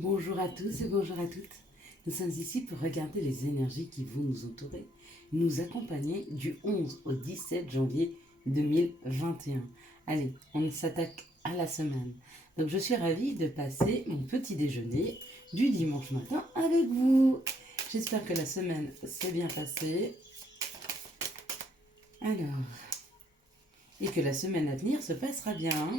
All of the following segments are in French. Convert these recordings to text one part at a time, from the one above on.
Bonjour à tous et bonjour à toutes. Nous sommes ici pour regarder les énergies qui vont nous entourer, nous accompagner du 11 au 17 janvier 2021. Allez, on s'attaque à la semaine. Donc je suis ravie de passer mon petit déjeuner du dimanche matin avec vous. J'espère que la semaine s'est bien passée. Alors, et que la semaine à venir se passera bien.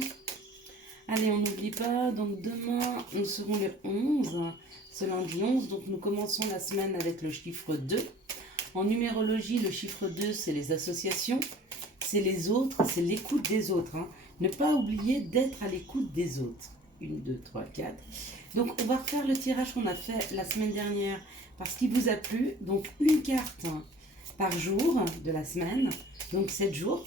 Allez, on n'oublie pas, donc demain, nous serons le 11, ce lundi 11, donc nous commençons la semaine avec le chiffre 2. En numérologie, le chiffre 2, c'est les associations, c'est les autres, c'est l'écoute des autres. Ne pas oublier d'être à l'écoute des autres. 1, 2, 3, 4. Donc, on va refaire le tirage qu'on a fait la semaine dernière parce qu'il vous a plu. Donc, une carte par jour de la semaine, donc 7 jours.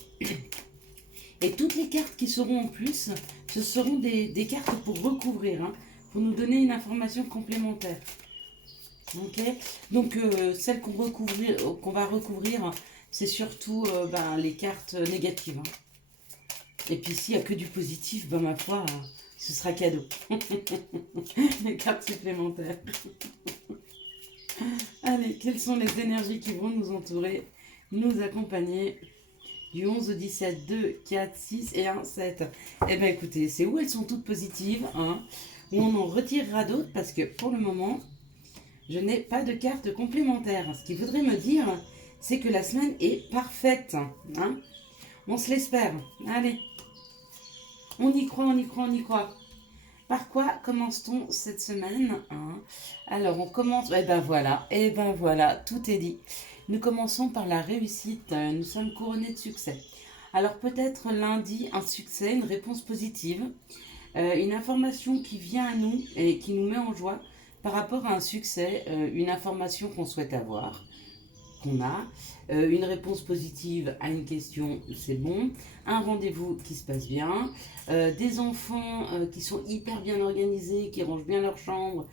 Et toutes les cartes qui seront en plus, ce seront des cartes pour recouvrir, pour nous donner une information complémentaire. Ok. Donc, celles qu'on va recouvrir, c'est surtout les cartes négatives. Et puis, s'il n'y a que du positif, ma foi, ce sera cadeau. Les cartes supplémentaires. Allez, quelles sont les énergies qui vont nous entourer, nous accompagner du 11 au 17, 2, 4, 6 et 1, 7. Eh bien écoutez, c'est où elles sont toutes positives, où on en retirera d'autres parce que pour le moment, je n'ai pas de carte complémentaire. Ce qui voudrait me dire, c'est que la semaine est parfaite. On se l'espère. Allez, on y croit, on y croit, on y croit. Par quoi commence-t-on cette semaine, Alors, on commence... Eh ben voilà, tout est dit. Nous commençons par la réussite. Nous sommes couronnés de succès. Alors, peut-être lundi, un succès, une réponse positive, une information qui vient à nous et qui nous met en joie par rapport à un succès, une information qu'on souhaite avoir, qu'on a, une réponse positive à une question, c'est bon, un rendez-vous qui se passe bien, des enfants qui sont hyper bien organisés, qui rangent bien leur chambre,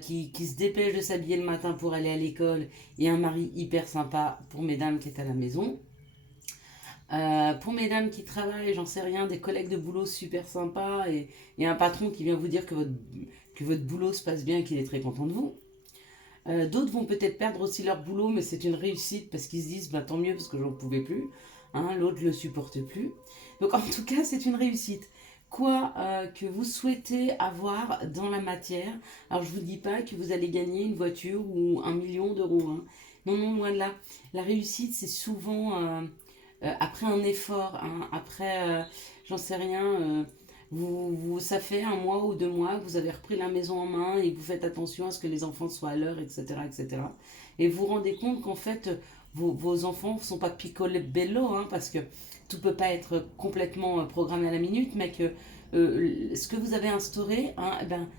qui se dépêchent de s'habiller le matin pour aller à l'école, et un mari hyper sympa pour mesdames qui est à la maison. Pour mesdames qui travaillent, j'en sais rien, des collègues de boulot super sympas et un patron qui vient vous dire que votre boulot se passe bien et qu'il est très content de vous. D'autres vont peut-être perdre aussi leur boulot, mais c'est une réussite parce qu'ils se disent tant mieux parce que j'en pouvais plus. L'autre ne le supporte plus. Donc en tout cas, c'est une réussite. Quoi que vous souhaitez avoir dans la matière. Alors je ne vous dis pas que vous allez gagner une voiture ou 1 million d'euros. Non, non, loin de là. La réussite, c'est souvent après un effort, après, j'en sais rien, ça fait 1 mois ou 2 mois que vous avez repris la maison en main et que vous faites attention à ce que les enfants soient à l'heure, etc., etc. Et vous vous rendez compte qu'en fait, vos enfants ne sont pas piccolebello, parce que tout ne peut pas être complètement programmé à la minute, mais que ce que vous avez instauré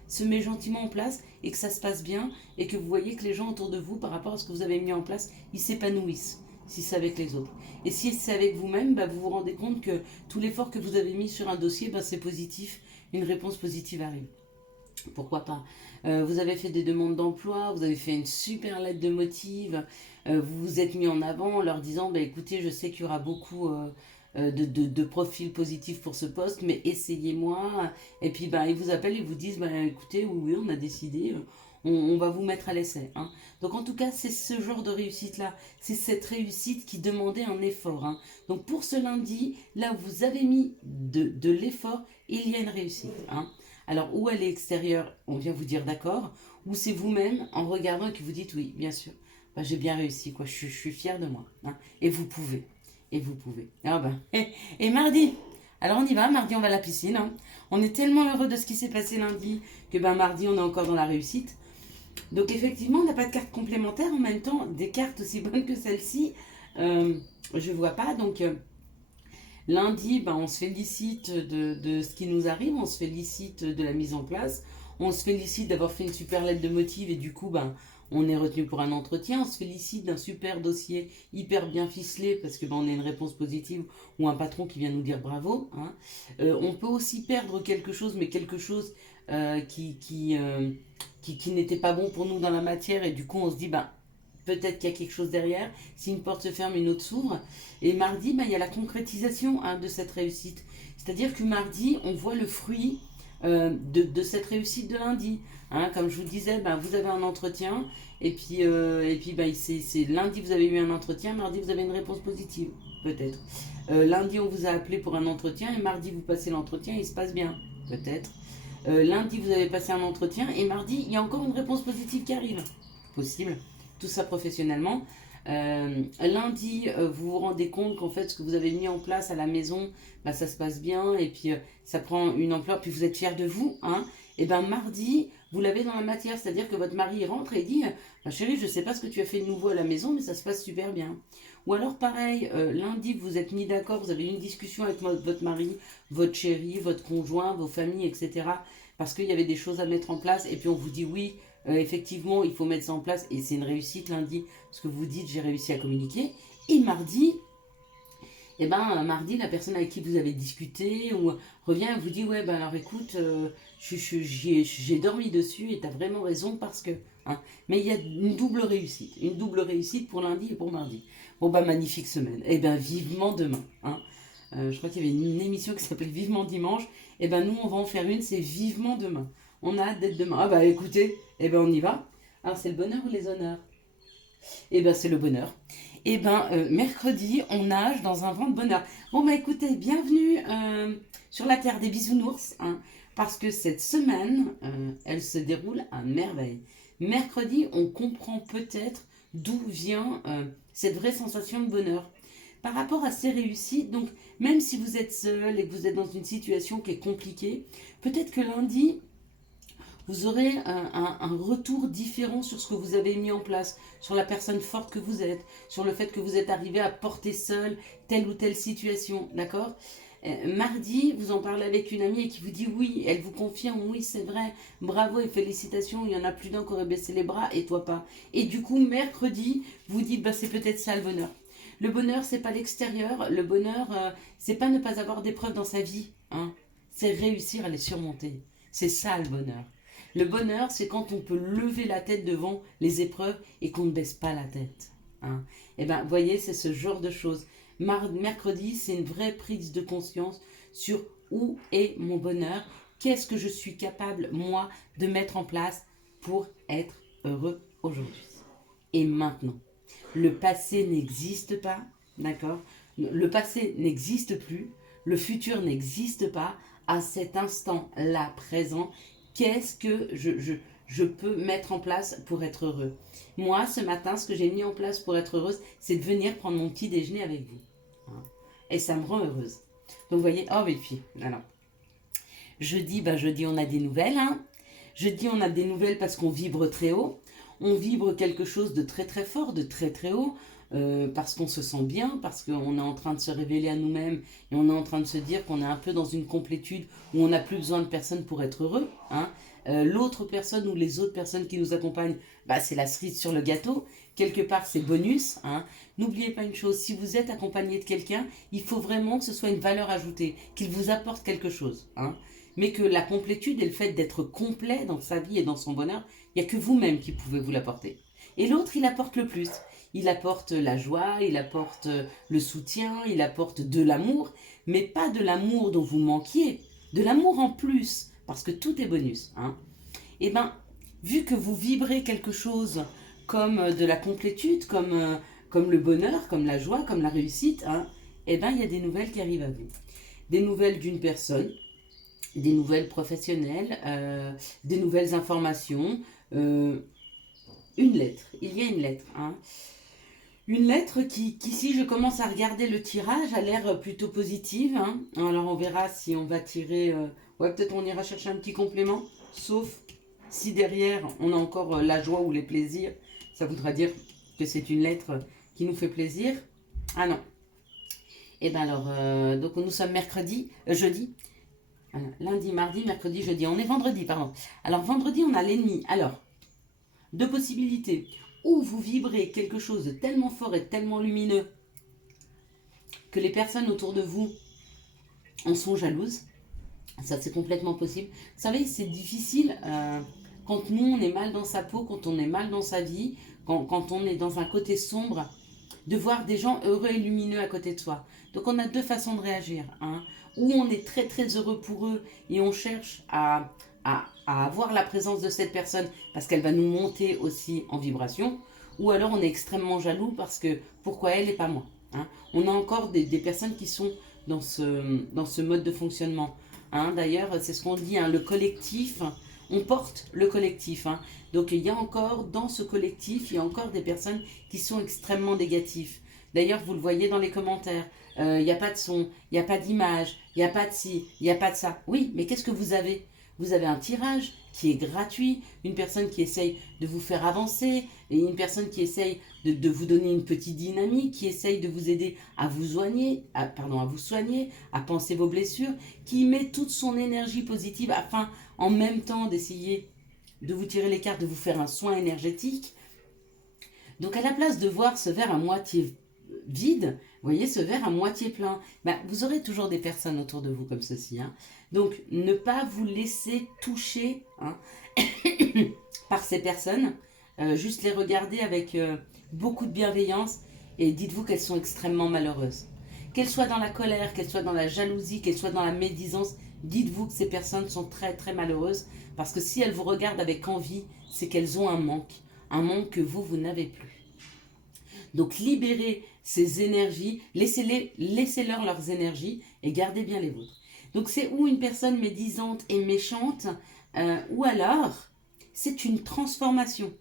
se met gentiment en place et que ça se passe bien et que vous voyez que les gens autour de vous, par rapport à ce que vous avez mis en place, ils s'épanouissent si c'est avec les autres. Et si c'est avec vous-même, vous vous rendez compte que tout l'effort que vous avez mis sur un dossier, c'est positif, une réponse positive arrive. Pourquoi pas vous avez fait des demandes d'emploi, vous avez fait une super lettre de motive, vous vous êtes mis en avant en leur disant écoutez, je sais qu'il y aura beaucoup de profils positifs pour ce poste, mais essayez-moi. Et puis ils vous appellent et vous disent écoutez, oui, on a décidé, on va vous mettre à l'essai. Donc en tout cas, c'est ce genre de réussite-là, c'est cette réussite qui demandait un effort. Donc pour ce lundi, là où vous avez mis de l'effort, il y a une réussite. Alors, où elle est extérieure, on vient vous dire d'accord, ou c'est vous-même en regardant et que vous dites oui, bien sûr, j'ai bien réussi, je suis fière de moi. Et vous pouvez, et vous pouvez. Et mardi, alors on y va, mardi on va à la piscine. On est tellement heureux de ce qui s'est passé lundi que mardi on est encore dans la réussite. Donc effectivement, on n'a pas de carte complémentaire, en même temps, des cartes aussi bonnes que celle-ci, je vois pas, donc... Lundi, on se félicite de ce qui nous arrive, on se félicite de la mise en place, on se félicite d'avoir fait une super lettre de motive et du coup, on est retenu pour un entretien, on se félicite d'un super dossier hyper bien ficelé parce que on a une réponse positive ou un patron qui vient nous dire bravo. On peut aussi perdre quelque chose, mais quelque chose qui n'était pas bon pour nous dans la matière et du coup on se dit peut-être qu'il y a quelque chose derrière. Si une porte se ferme, une autre s'ouvre. Et mardi, il y a la concrétisation de cette réussite. C'est-à-dire que mardi, on voit le fruit de cette réussite de lundi. Hein, comme je vous disais, ben, vous avez un entretien, et puis ben, c'est lundi, vous avez eu un entretien, mardi, vous avez une réponse positive, peut-être. Lundi, on vous a appelé pour un entretien, et mardi, vous passez l'entretien, et il se passe bien, peut-être. Lundi, vous avez passé un entretien, et mardi, il y a encore une réponse positive qui arrive. Possible. Tout ça professionnellement. Lundi, vous vous rendez compte qu'en fait, ce que vous avez mis en place à la maison, bah, ça se passe bien, et puis ça prend une ampleur, puis vous êtes fiers de vous. Hein, et ben mardi, vous l'avez dans la matière, c'est-à-dire que votre mari rentre et dit bah, chérie, je sais pas ce que tu as fait de nouveau à la maison, mais ça se passe super bien. Ou alors pareil, lundi, vous êtes mis d'accord, vous avez eu une discussion avec votre mari, votre chéri, votre conjoint, vos familles, etc. Parce qu'il y avait des choses à mettre en place, et puis on vous dit oui, effectivement, il faut mettre ça en place, et c'est une réussite lundi, parce que vous dites j'ai réussi à communiquer. Et mardi, et ben mardi, la personne avec qui vous avez discuté ou revient et vous dit ouais ben alors écoute, j'ai dormi dessus et t'as vraiment raison parce que. Hein. Mais il y a une double réussite pour lundi et pour mardi. Bon bah magnifique semaine. Et ben vivement demain. Hein. Je crois qu'il y avait une émission qui s'appelle Vivement dimanche. Et ben nous on va en faire une, c'est Vivement demain. On a hâte d'être demain. Ah bah écoutez, et ben on y va. Alors c'est le bonheur ou les honneurs? Et ben c'est le bonheur. Et ben mercredi, on nage dans un vent de bonheur. Bon bah écoutez, bienvenue sur la terre des bisounours, hein, parce que cette semaine, elle se déroule à merveille. Mercredi, on comprend peut-être d'où vient cette vraie sensation de bonheur. Par rapport à ces réussites, donc même si vous êtes seul et que vous êtes dans une situation qui est compliquée, peut-être que lundi, vous aurez un retour différent sur ce que vous avez mis en place, sur la personne forte que vous êtes, sur le fait que vous êtes arrivé à porter seul telle ou telle situation, d'accord? Mardi, vous en parlez avec une amie et qui vous dit oui, elle vous confirme, oui c'est vrai, bravo et félicitations, il y en a plus d'un qui aurait baissé les bras et toi pas. Et du coup, mercredi, vous dites bah, c'est peut-être ça le bonheur. Le bonheur, c'est pas l'extérieur, le bonheur, c'est pas ne pas avoir d'épreuves dans sa vie, hein. C'est réussir à les surmonter. C'est ça le bonheur. Le bonheur, c'est quand on peut lever la tête devant les épreuves et qu'on ne baisse pas la tête. Hein. Et bien, vous voyez, c'est ce genre de choses. Mercredi, c'est une vraie prise de conscience sur où est mon bonheur, qu'est-ce que je suis capable, moi, de mettre en place pour être heureux aujourd'hui. Et maintenant, le passé n'existe pas, d'accord? Le passé n'existe plus, le futur n'existe pas. À cet instant-là présent, qu'est-ce que je peux mettre en place pour être heureux? Moi, ce matin, ce que j'ai mis en place pour être heureuse, c'est de venir prendre mon petit déjeuner avec vous. Hein. Et ça me rend heureuse. Donc, vous voyez, oh, oui, puis, alors, jeudi, on a des nouvelles. Hein. Jeudi, on a des nouvelles parce qu'on vibre très haut. On vibre quelque chose de très, très fort, de très, très haut. Parce qu'on se sent bien, parce qu'on est en train de se révéler à nous-mêmes et on est en train de se dire qu'on est un peu dans une complétude où on n'a plus besoin de personne pour être heureux. Hein. L'autre personne ou les autres personnes qui nous accompagnent, bah, c'est la cerise sur le gâteau. Quelque part, c'est bonus. Hein. N'oubliez pas une chose, si vous êtes accompagné de quelqu'un, il faut vraiment que ce soit une valeur ajoutée, qu'il vous apporte quelque chose. Hein. Mais que la complétude et le fait d'être complet dans sa vie et dans son bonheur, il n'y a que vous-même qui pouvez vous l'apporter. Et l'autre, il apporte le plus. Il apporte la joie, il apporte le soutien, il apporte de l'amour, mais pas de l'amour dont vous manquiez, de l'amour en plus, parce que tout est bonus. Hein. Et bien, vu que vous vibrez quelque chose comme de la complétude, comme le bonheur, comme la joie, comme la réussite, hein, et bien il y a des nouvelles qui arrivent à vous. Des nouvelles d'une personne, des nouvelles professionnelles, des nouvelles informations, une lettre. Il y a une lettre. Hein. Une lettre qui, si je commence à regarder le tirage, a l'air plutôt positive. Hein. Alors on verra si on va tirer... ouais, peut-être on ira chercher un petit complément. Sauf si derrière, on a encore la joie ou les plaisirs. Ça voudra dire que c'est une lettre qui nous fait plaisir. Ah non. Et bien alors, donc nous sommes jeudi. Lundi, mardi, mercredi, jeudi. On est vendredi, pardon. Alors vendredi, on a l'ennemi. Alors, deux possibilités. Ou vous vibrez quelque chose de tellement fort et tellement lumineux que les personnes autour de vous en sont jalouses. Ça, c'est complètement possible. Vous savez, c'est difficile quand nous, on est mal dans sa peau, quand on est mal dans sa vie, quand on est dans un côté sombre, de voir des gens heureux et lumineux à côté de soi. Donc, on a deux façons de réagir. Hein. où on est très très heureux pour eux et on cherche à avoir la présence de cette personne parce qu'elle va nous monter aussi en vibration, ou alors on est extrêmement jaloux parce que pourquoi elle et pas moi, hein. On a encore des personnes qui sont dans ce mode de fonctionnement, hein. D'ailleurs, c'est ce qu'on dit, hein, le collectif, on porte le collectif, hein. Donc il y a encore dans ce collectif, il y a encore des personnes qui sont extrêmement négatives. D'ailleurs, vous le voyez dans les commentaires, il n'y a pas de son, il n'y a pas d'image, il n'y a pas de ci, il n'y a pas de ça. Oui, mais qu'est-ce que vous avez? Vous avez un tirage qui est gratuit, une personne qui essaye de vous faire avancer, et une personne qui essaye de vous donner une petite dynamique, qui essaye de vous aider à vous soigner, à vous soigner, à penser vos blessures, qui met toute son énergie positive afin en même temps d'essayer de vous tirer les cartes, de vous faire un soin énergétique. Donc à la place de voir ce verre à moitié vide, vous voyez ce verre à moitié plein, ben, vous aurez toujours des personnes autour de vous comme ceci, hein. Donc ne pas vous laisser toucher, hein, par ces personnes, juste les regarder avec beaucoup de bienveillance et dites-vous qu'elles sont extrêmement malheureuses. Qu'elles soient dans la colère, qu'elles soient dans la jalousie, qu'elles soient dans la médisance, dites-vous que ces personnes sont très très malheureuses parce que si elles vous regardent avec envie, c'est qu'elles ont un manque que vous n'avez plus. Donc libérez ces énergies, laissez-leur leurs énergies et gardez bien les vôtres. Donc c'est ou une personne médisante et méchante, ou alors c'est une transformation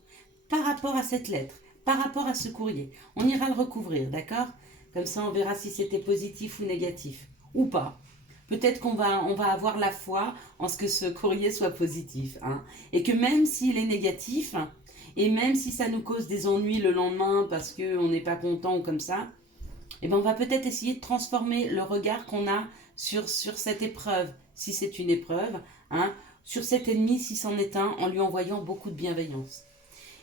par rapport à cette lettre, par rapport à ce courrier. On ira le recouvrir, d'accord? Comme ça on verra si c'était positif ou négatif, ou pas. Peut-être qu'on va, on va avoir la foi en ce que ce courrier soit positif, hein, et que même s'il est négatif, et même si ça nous cause des ennuis le lendemain parce qu'on n'est pas content ou comme ça, eh ben on va peut-être essayer de transformer le regard qu'on a sur cette épreuve, si c'est une épreuve, hein, sur cet ennemi, si c'en est un, en lui envoyant beaucoup de bienveillance.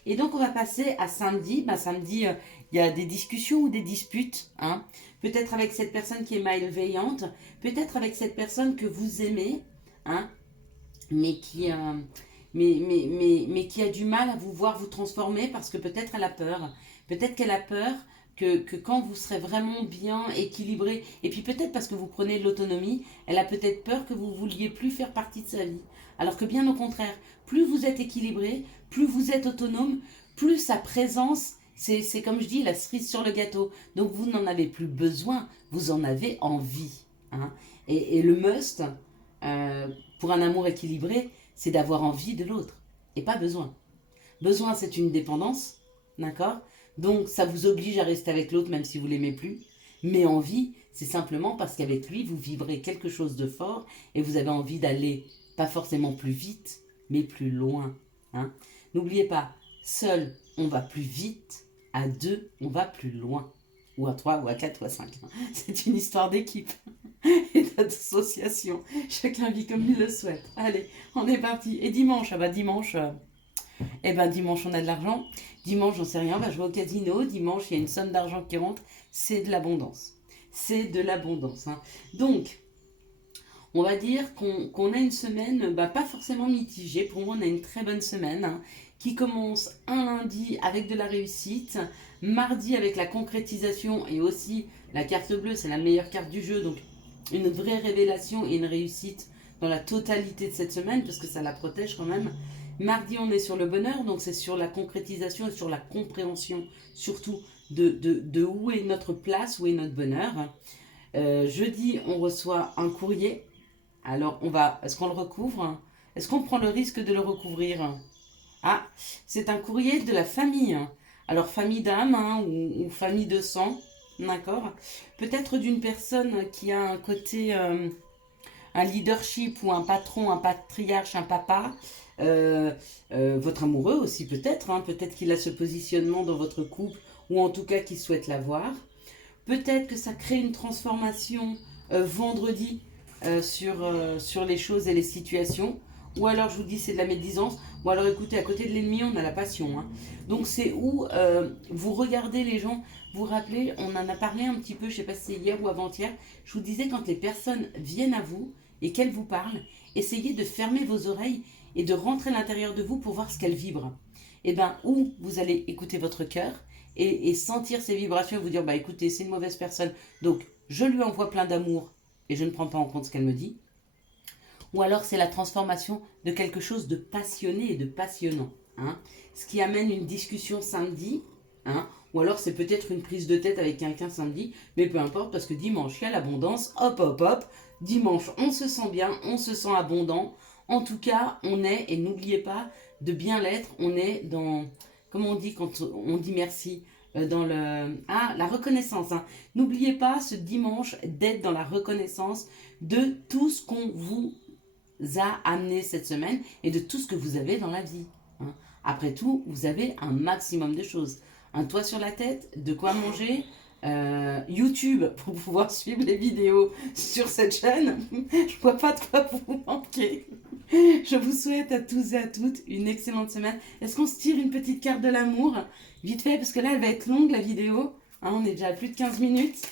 Et donc on va passer à samedi. Ben, samedi, il y a des discussions ou des disputes, hein, peut-être avec cette personne qui est malveillante, peut-être avec cette personne que vous aimez, hein, mais qui qui a du mal à vous voir vous transformer parce que peut-être elle a peur. Peut-être qu'elle a peur que quand vous serez vraiment bien équilibré, et puis peut-être parce que vous prenez de l'autonomie, elle a peut-être peur que vous ne vouliez plus faire partie de sa vie. Alors que bien au contraire, plus vous êtes équilibré, plus vous êtes autonome, plus sa présence, c'est comme je dis, la cerise sur le gâteau. Donc vous n'en avez plus besoin, vous en avez envie, hein. Et le must, euh, pour un amour équilibré, c'est d'avoir envie de l'autre et pas besoin. Besoin, c'est une dépendance, d'accord? Donc ça vous oblige à rester avec l'autre même si vous l'aimez plus. Mais envie, c'est simplement parce qu'avec lui, vous vibrez quelque chose de fort et vous avez envie d'aller, pas forcément plus vite, mais plus loin, hein. N'oubliez pas, seul, on va plus vite, à deux, on va plus loin. Ou à trois, ou à quatre, ou à cinq. C'est une histoire d'équipe et d'association. Chacun vit comme il le souhaite. Allez, on est parti. Et dimanche, ah bah dimanche, dimanche on a de l'argent. Dimanche, j'en sais rien, on va jouer au casino. Dimanche, il y a une somme d'argent qui rentre. C'est de l'abondance. C'est de l'abondance, hein. Donc, on va dire qu'on a une semaine, pas forcément mitigée. Pour moi, on a une très bonne semaine, hein, qui commence un lundi avec de la réussite, mardi avec la concrétisation et aussi la carte bleue, c'est la meilleure carte du jeu. Donc, une vraie révélation et une réussite dans la totalité de cette semaine, parce que ça la protège quand même. Mardi, on est sur le bonheur, donc c'est sur la concrétisation et sur la compréhension, surtout de où est notre place, où est notre bonheur. Jeudi, on reçoit un courrier. Alors, est-ce qu'on le recouvre? Est-ce qu'on prend le risque de le recouvrir? Ah, c'est un courrier de la famille. Alors, famille d'âme, hein, ou famille de sang, d'accord? Peut-être d'une personne qui a un côté, un leadership ou un patron, un patriarche, un papa. Votre amoureux aussi peut-être, hein, peut-être qu'il a ce positionnement dans votre couple ou en tout cas qu'il souhaite l'avoir. Peut-être que ça crée une transformation vendredi sur les choses et les situations. Ou alors je vous dis c'est de la médisance. Ou alors écoutez, à côté de l'ennemi on a la passion, hein. Donc c'est où vous regardez les gens, vous rappelez, on en a parlé un petit peu, je ne sais pas si c'est hier ou avant-hier. Je vous disais quand les personnes viennent à vous et qu'elles vous parlent, essayez de fermer vos oreilles et de rentrer à l'intérieur de vous pour voir ce qu'elles vibrent. Et bien, ou vous allez écouter votre cœur et sentir ces vibrations et vous dire, écoutez, c'est une mauvaise personne, donc je lui envoie plein d'amour et je ne prends pas en compte ce qu'elle me dit. Ou alors c'est la transformation de quelque chose de passionné et de passionnant. Hein. Ce qui amène une discussion samedi. Hein. Ou alors c'est peut-être une prise de tête avec quelqu'un samedi. Mais peu importe parce que dimanche il y a l'abondance. Hop hop hop. Dimanche on se sent bien, on se sent abondant. En tout cas on est, et n'oubliez pas de bien l'être, on est dans, comment on dit quand on dit merci, dans la reconnaissance. Hein. N'oubliez pas ce dimanche d'être dans la reconnaissance de tout ce qu'on vous a amené cette semaine et de tout ce que vous avez dans la vie. Hein. Après tout, vous avez un maximum de choses. Un toit sur la tête, de quoi manger, YouTube pour pouvoir suivre les vidéos sur cette chaîne. Je vois pas de quoi vous manquer. Je vous souhaite à tous et à toutes une excellente semaine. Est-ce qu'on se tire une petite carte de l'amour? Vite fait, parce que là, elle va être longue, la vidéo. Hein, on est déjà à plus de 15 minutes.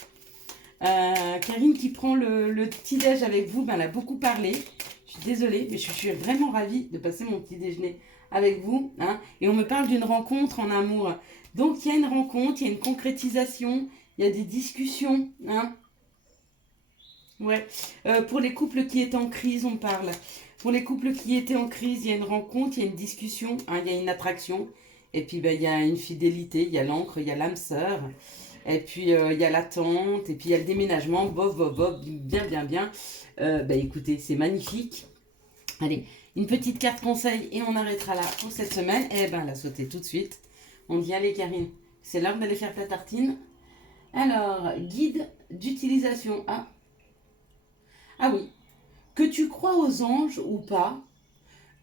Karine qui prend le petit-déj avec vous, ben, elle a beaucoup parlé. Je suis désolée, mais je suis vraiment ravie de passer mon petit déjeuner avec vous. Hein, et on me parle d'une rencontre en amour. Donc, il y a une rencontre, il y a une concrétisation, il y a des discussions. Hein. Ouais. Pour les couples qui étaient en crise, on parle. Pour les couples qui étaient en crise, il y a une rencontre, il y a une discussion, hein, il y a une attraction. Et puis, ben, il y a une fidélité, il y a l'encre, il y a l'âme sœur. Et puis, il y a l'attente, et puis il y a le déménagement, bof, bof, bof, bien, bien, bien. Écoutez, c'est magnifique. Allez, une petite carte conseil et on arrêtera là pour cette semaine. Eh ben, elle a sauté tout de suite. On dit, allez Karine, c'est l'heure d'aller faire ta tartine. Alors, guide d'utilisation. Ah oui. Que tu crois aux anges ou pas,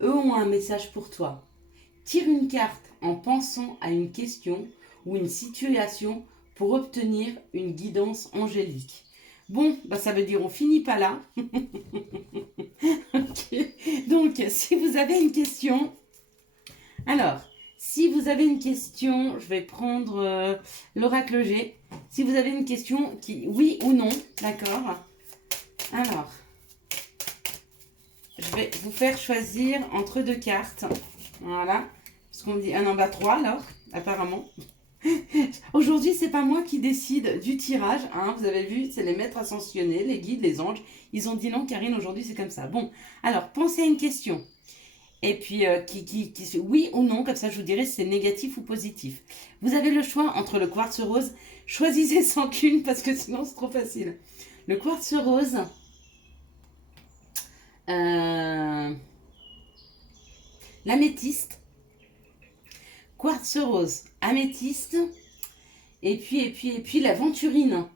eux ont un message pour toi. Tire une carte en pensant à une question ou une situation pour obtenir une guidance angélique. Bon, bah ça veut dire on finit pas là. Okay. Donc, si vous avez une question, alors, si vous avez une question, je vais prendre l'oracle G. Si vous avez une question qui, oui ou non, d'accord. Alors, je vais vous faire choisir entre deux cartes. Voilà. Parce qu'on dit, ah non, bah 3 alors, apparemment. Aujourd'hui, c'est pas moi qui décide du tirage. Hein, vous avez vu, c'est les maîtres ascensionnés, les guides, les anges. Ils ont dit non, Karine, aujourd'hui, c'est comme ça. Bon, alors, pensez à une question. Et puis, oui ou non, comme ça, je vous dirai si c'est négatif ou positif. Vous avez le choix entre le quartz rose. Choisissez sans qu'une, parce que sinon, c'est trop facile. Le quartz rose... l'améthyste, quartz rose, améthyste, et puis l'aventurine.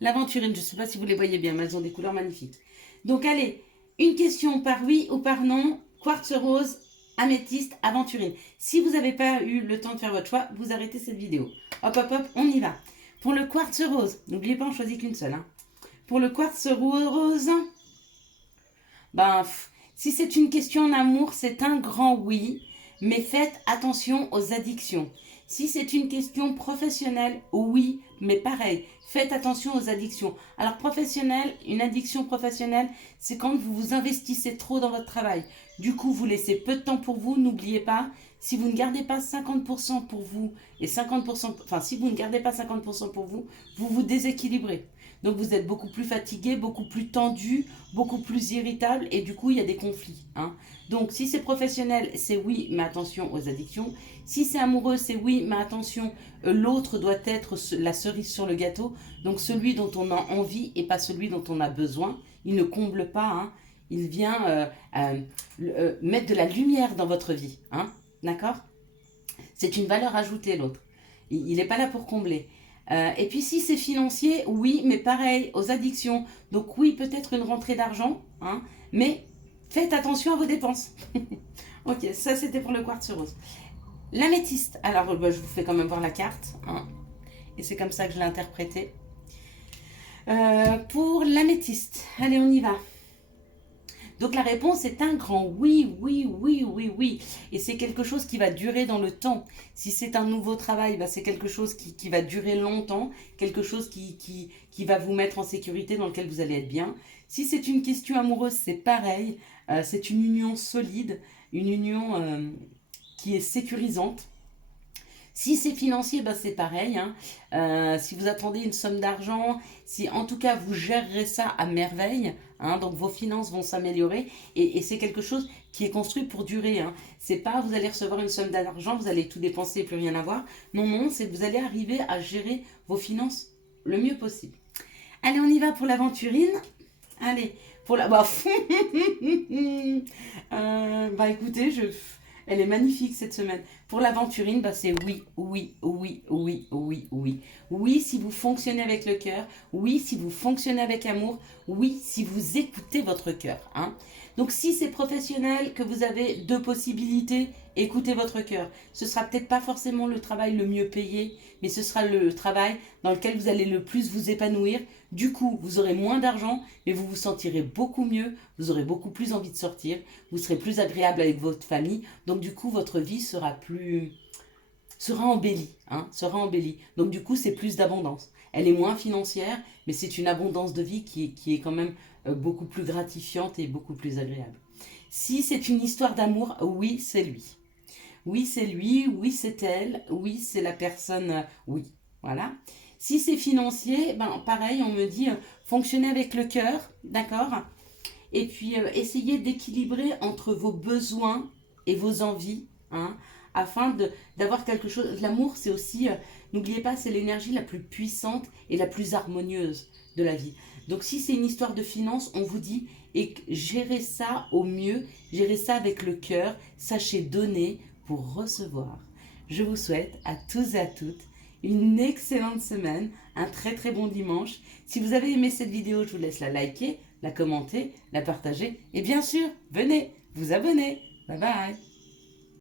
L'aventurine, je ne sais pas si vous les voyez bien, mais elles ont des couleurs magnifiques. Donc allez, une question par oui ou par non, quartz rose, améthyste, aventurine. Si vous n'avez pas eu le temps de faire votre choix, vous arrêtez cette vidéo. Hop, hop, hop, on y va. Pour le quartz rose, n'oubliez pas, on choisit qu'une seule. Hein. Pour le quartz rose, ben, si c'est une question en amour, c'est un grand oui, mais faites attention aux addictions. Si c'est une question professionnelle, oui, mais pareil, faites attention aux addictions. Alors professionnel, une addiction professionnelle, c'est quand vous vous investissez trop dans votre travail. Du coup, vous laissez peu de temps pour vous, n'oubliez pas, si vous ne gardez pas 50% pour vous, et 50%, enfin si vous ne gardez pas 50% pour vous, vous vous déséquilibrez. Donc vous êtes beaucoup plus fatigué, beaucoup plus tendu, beaucoup plus irritable et du coup il y a des conflits. Hein. Donc si c'est professionnel, c'est oui, mais attention aux addictions. Si c'est amoureux, c'est oui, mais attention, l'autre doit être la cerise sur le gâteau. Donc celui dont on a envie et pas celui dont on a besoin. Il ne comble pas, hein. Il vient mettre de la lumière dans votre vie. Hein. D'accord? C'est une valeur ajoutée l'autre. Il n'est pas là pour combler. Et puis si c'est financier, oui, mais pareil, aux addictions. Donc oui, peut-être une rentrée d'argent, hein, mais faites attention à vos dépenses. Ok, ça c'était pour le quartz rose. L'améthyste, alors je vous fais quand même voir la carte, hein, et c'est comme ça que je l'ai interprétée. Pour l'améthyste, allez on y va. Donc la réponse est un grand oui, oui, oui, oui, oui. Et c'est quelque chose qui va durer dans le temps. Si c'est un nouveau travail, bah, c'est quelque chose qui va durer longtemps, quelque chose qui va vous mettre en sécurité, dans lequel vous allez être bien. Si c'est une question amoureuse, c'est pareil. C'est une union solide, une union qui est sécurisante. Si c'est financier, ben c'est pareil, hein. Si vous attendez une somme d'argent, si en tout cas vous gérerez ça à merveille, hein, donc vos finances vont s'améliorer et c'est quelque chose qui est construit pour durer. Hein. C'est pas vous allez recevoir une somme d'argent, vous allez tout dépenser et plus rien avoir. Non, non, c'est que vous allez arriver à gérer vos finances le mieux possible. Allez, on y va pour l'aventurine. Allez, pour la... Bah, écoutez, elle est magnifique cette semaine. Pour l'aventurine, bah, c'est oui, oui, oui, oui, oui, oui. Oui, si vous fonctionnez avec le cœur. Oui, si vous fonctionnez avec amour. Oui, si vous écoutez votre cœur. Hein. Donc, si c'est professionnel, que vous avez deux possibilités, écoutez votre cœur. Ce sera peut-être pas forcément le travail le mieux payé, mais ce sera le travail dans lequel vous allez le plus vous épanouir. Du coup, vous aurez moins d'argent, mais vous vous sentirez beaucoup mieux, vous aurez beaucoup plus envie de sortir, vous serez plus agréable avec votre famille. Donc du coup, votre vie sera embellie, hein, sera embellie. Donc du coup, c'est plus d'abondance. Elle est moins financière, mais c'est une abondance de vie qui est quand même beaucoup plus gratifiante et beaucoup plus agréable. Si c'est une histoire d'amour, oui, c'est lui. Oui, c'est lui, oui, c'est elle, oui, c'est la personne, oui, voilà. Si c'est financier, ben pareil, on me dit fonctionnez avec le cœur, d'accord? Et puis essayez d'équilibrer entre vos besoins et vos envies, hein, afin d'avoir quelque chose. L'amour, c'est aussi, n'oubliez pas, c'est l'énergie la plus puissante et la plus harmonieuse de la vie. Donc si c'est une histoire de finances, on vous dit et gérez ça au mieux, gérez ça avec le cœur, sachez donner pour recevoir. Je vous souhaite à tous et à toutes une excellente semaine, un très très bon dimanche. Si vous avez aimé cette vidéo, je vous laisse la liker, la commenter, la partager et bien sûr, venez vous abonner. Bye bye.